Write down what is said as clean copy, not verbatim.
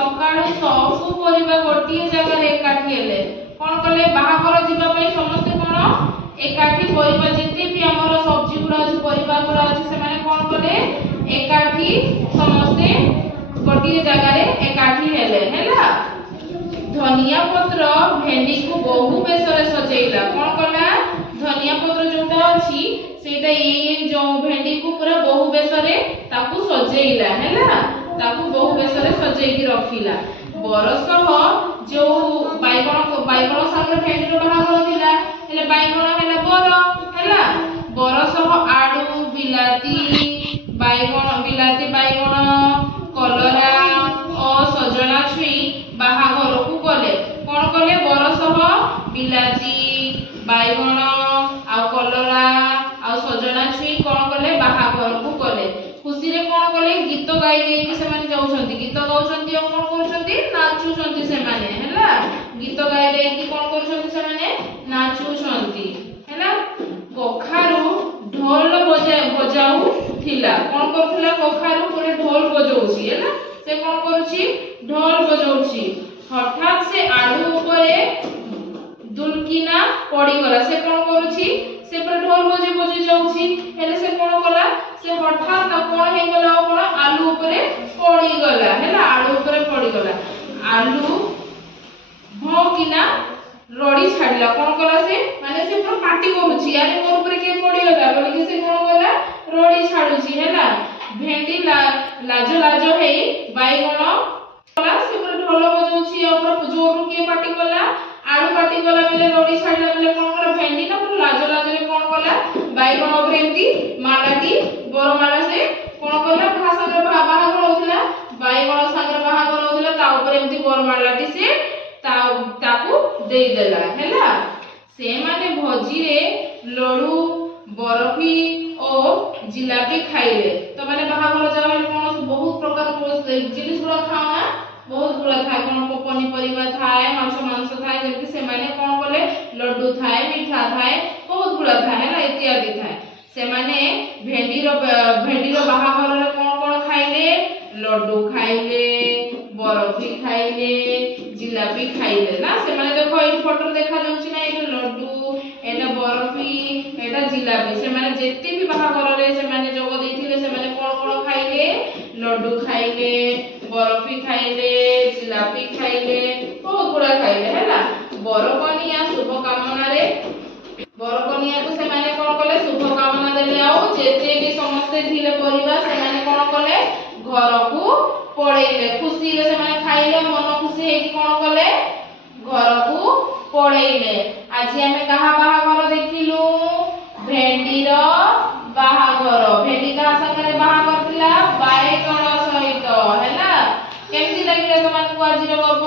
सकाळू सबु परिबा गोटिए जगह एकाठी हेले कोन कले बाहागर जीवा पई समस्त कोन एकाठी परिबा जेते भी हमर सब्जी गुडा अछि परिबा गुडा अछि से माने कोन कले एकाठी समस्त गोटिए जगह रे एकाठी हेले हैला। धनिया पत्र भेंडी को बहु बेसरे सजेइला कोन कला धनिया पत्र जोटा अछि सेटा ये जो भेंडी को पूरा बहु बेसरे ताकू सजेइला हैला ताकू बहु बेसरे सजेई की रखिला। बरसह जो बाइगण सागर भेंडी रो बाहागर थिला हेले बाइगण हेला हैला बरसह आलू बिलाती बाइगण कलरा और सजना छुई बाहागर को गले कोन कले बरसह बिलाती बाइगण आ कलरा आ सजना छुई कोन कले बाहागर को गले खुशी रे कोन कले गीत गाई गई से माने जाउछंती गीत गाउछंती और कोन करछंती नाचुछंती से माने हैला गीत गाई रे की कोन करछंती से माने नाचुछंती हैला। कखारू ढोल बजाऊ थिला कोन करथिला कखारू पूरे ढोल बजाउची हैला से कोन करूची ढोल बजाउची हठात से आलू ऊपरे दुलकिना पड़ी गला से कोन करूची से पर ढोल बजे जाउची हेले से कोन कला से हठात कोन हे गला कोन आलू ऊपरे पड़ी गला हैला आलू ऊपरे पड़ी गला आलू भोकिना रड़ी छाडला कोन कला से माने से पूरा पार्टी करूची यानी मोर ऊपरे के पड़ी गला बोली के से कोन गला रड़ी छाडुची हैला। भेंडी लाजो हे बाइगण कला से पूरा ढोल बजाउची और पूरा जोर के पार्टी कला आलू पार्टी कला बेले रड़ी छाडला बेले कोन कला भेंडी ना पूरा लाजो रे कोन कला बाइगण ऊपर एंती मालाटी बरमाला से कोन कला भाषा बाहागर होतला बाइगण संगे बाहागर होतला ता ऊपर एंती बरमालाटी से ताकू देई देला हैला। से माने भोजी रे लडू बर्फी और जिलापी खाइले तो माने बाहागर जावे कोन बहुत प्रकार जिनिस गुडा खाओ ना बहुत गुडा थाए कोन पनी परिबा थाए मांस थाए जेति से माने कोन बोले लड्डू थाए मीठा थाए बहुत गुडा थाए ना इत्यादि थाए से माने भेंडी रो बाहागर रे कोन खाइले लड्डू खाइले बर्फी खाइले जिलापी खाइले ना से माने देखो ए फोटो देखा जाउची ना ए लड्डू एटा बर्फी एटा जिलापी से माने जेते भी बाहागर रे से माने जोग देथिले से माने कोन खाइले लड्डू खाइले बर्फी खाइले जिलापी खाइले बहुत गुडा खाइले हैला। बरकनिया शुभ कामना रे बरकनिया को से माने कोन कले शुभ कामना देले आउ जेते भी समस्त थिले परिवार से माने कोन कले घर को पळेइले खुशी रे से माने खाइले मन खुशी हे कि कोन कले घर को पळेइले। आज हमें कहा बाहागर देखिलु भेंडी रो बाहागर भेंडी का संगे बाहागर थिला बाइगण सहित हैला केमती लागिले तमान को आज रो गप